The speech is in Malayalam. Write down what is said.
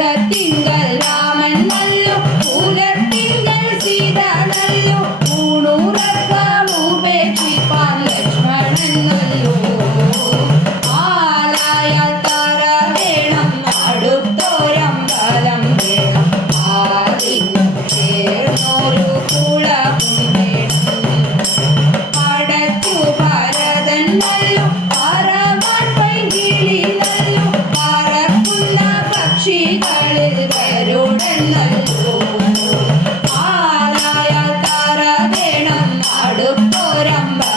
അർദ്ധത്തിങ്കൽ രാമൻ നല്ലു പൂലത്തിങ്കൽ സീത നല്ലു ഊണുറക്കമുപേക്ഷിപ്പാൻ ലക്ഷ്മണൻ നല്ലു ആലായാൽ തറ വേണം അടുത്തോരമ്പലം വേണം ആദിന്നു ചേർന്നൊരു കുളവും വേണം അടച്ചു ഭരതൻ നല്ലു പറവാൻ പൈകിളി നല്ലു പറക്കുന്ന പക്ഷികളിൽ ഗരുഡൻ നല്ലു ആലായാൽ തറ വേണം അടുത്തോരമ്പലം